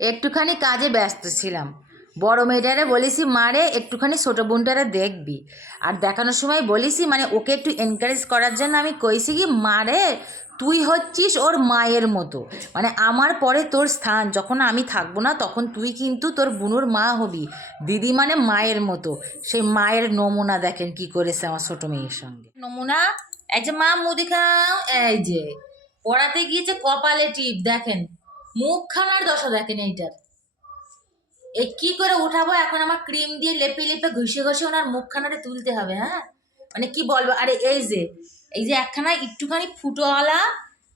একটুখানি কাজে ব্যস্ত ছিলাম। বড় মেয়েটারে বলেছি মারে একটুখানি ছোটো বোনটারে দেখবি। আর দেখানোর সময় বলেছি মানে ওকে একটু এনকারেজ করার জন্য আমি কইছি কি মারে তুই হচ্ছিস ওর মায়ের মতো। মানে আমার পরে তোর স্থান। যখন আমি থাকব না, তখন তুই কিন্তু তোর বুনুর মা হবি। দিদি মানে মায়ের মতো। সেই মায়ের নমুনা দেখেন কি করেছে আমার ছোটো মেয়ের সঙ্গে। নমুনা, এই যে মা মুদি খাও, এই যে, পড়াতে গিয়েছে কপালে টিপ, দেখেন। মুখখানার দশা দেখেন এইটার। এই কি করে উঠাবো? এখন আমার ক্রিম দিয়ে লেপে লেপে ঘষে ঘষে ওনার মুখখানাটা তুলতে হবে হ্যাঁ? মানে কি বলব? আরে এই যে এই যে একখানা একটুখানি ফুটোওয়ালা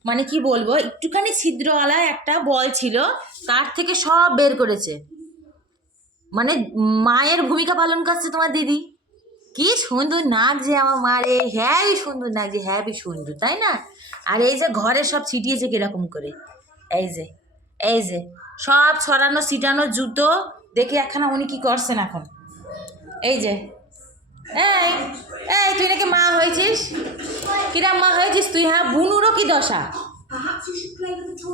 মানে কি বলব? একটুখানি ছিদ্রওয়ালা একটা বল ছিল, তার থেকে সব বের করেছে। মানে মায়ের ভূমিকা পালন করছে তোমার দিদি। কি সুন্দর নাচছে আমার মারে হ্যাঁ সুন্দর নাচছে হ্যাঁ সুন্দর, তাই না? আর এই যে ঘরে সব ছিটিয়েছে কীরকম করে? এই যে এই যে সব ছড়ানো ছিটানো জুতো দেখে একখানা উনি কি করছেন এখন। এই যে এই এই তুই নাকি মা হয়েছিস? কিরাম মা হয়েছিস তুই হ্যাঁ? বুনুরও কি দশা?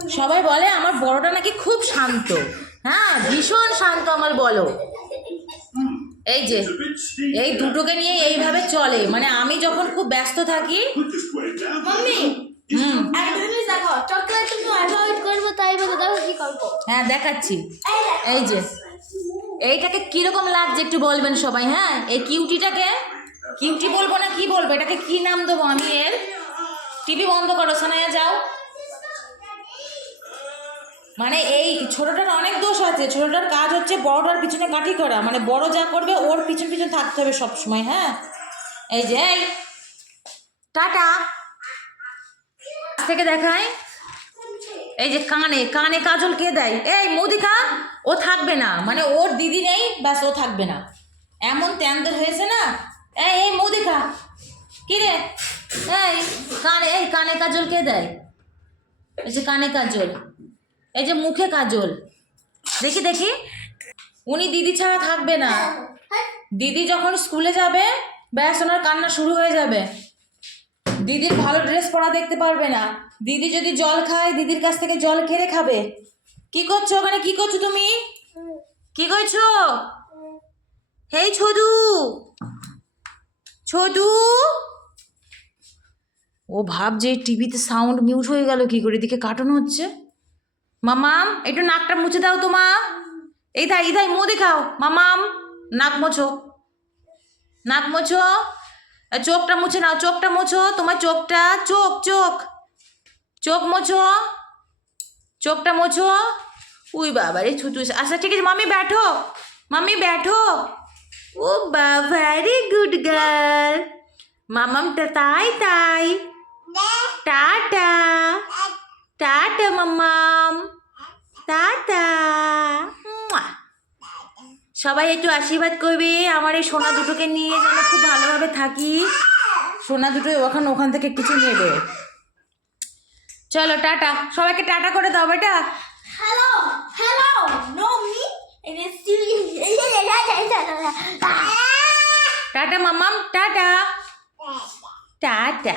সবাই বলে আমার বড়টা নাকি খুব শান্ত। হ্যাঁ ভীষণ শান্ত আমার বলো। এই যে এই দুটোকে নিয়ে এইভাবে চলে। মানে আমি যখন খুব ব্যস্ত থাকি মাম্মি হুম। দেখো চকলেট তুমি অ্যাভয়েড করব তাই বলে দেখো কি করব। হ্যাঁ দেখাচ্ছি। এই যে এইটাকে কীরকম লাগছে একটু বলবেন সবাই হ্যাঁ? এই কিউটিটাকে কিউটি বলব না কি বলব এটাকে কি নাম দেবো আমি এর? টিভি বন্ধ করো সানায়া যাও। মানে এই ছোটটার অনেক দোষ আছে ছোটটার কাজ হচ্ছে বড়টার পিছনে কাঠি করা মানে বড় যা করবে ওর পিছন পিছন থাকতে হবে সবসময় হ্যাঁ? এই যে এই। টাটা। থেকে দেখায়? এই যে কানে কানে কাজল কে দেয়? এই মুদিকা, ও থাকবে না। মানে ওর দিদি নেই, ব্যাস ও থাকবে না। এমন ত্যান্দর হয়েছে না? এই এই মুদিকা, কি রে? এই, কানে এই কানে কাজল কে দেয়? এই যে কানে কাজল, এই যে মুখে কাজল। দেখি দেখি। উনি দিদি ছাড়া থাকবে না। দিদি যখন স্কুলে যাবে, ব্যাস ওনার কান্না শুরু হয়ে যাবে। দিদির ভালো ড্রেস পরা দেখতে পারবে না। দিদি যদি জল খায়, দিদির কাছ থেকে জল কেড়ে খাবে। কি করছ ওখানে? কি করছ তুমি? কি করছ? হেই ছদু ছদু ও ভাবছে টিভিতে সাউন্ড মিউট হয়ে গেল, কি করে এদিকে কার্টুন হচ্ছে? মামাম একটু নাকটা মুছে দাও তো মা। এই তাই এই তাই মুখ দেখাও মামাম নাক মোছো। নাক মোছো। চোখটা মুছে নাও, চোখটা মোছো, তোমার চোখটা, চোখ চোখ। চোখ মোছো, চোখটা মোছো। উই বাবা রে, ছুটু আচ্ছা ঠিক আছে, মামি ব্যাঠো মামি ব্যাঠো। ও বা ভেরি গুড গার্ল মামামটা তাই তাই। টাটা। টাটা মামাম টাটা। সবাই একটু আশীর্বাদ করবে আমার এই সোনা দুটোকে নিয়ে যেন খুব ভালোভাবে থাকি। সোনা দুটো ওখান ওখান থেকে কিছু নেবে। চলো টাটা। সবাইকে টাটা করে দাও বেটা। হ্যালো হ্যালো নো মি টাটা মামাম টাটা। টাটা।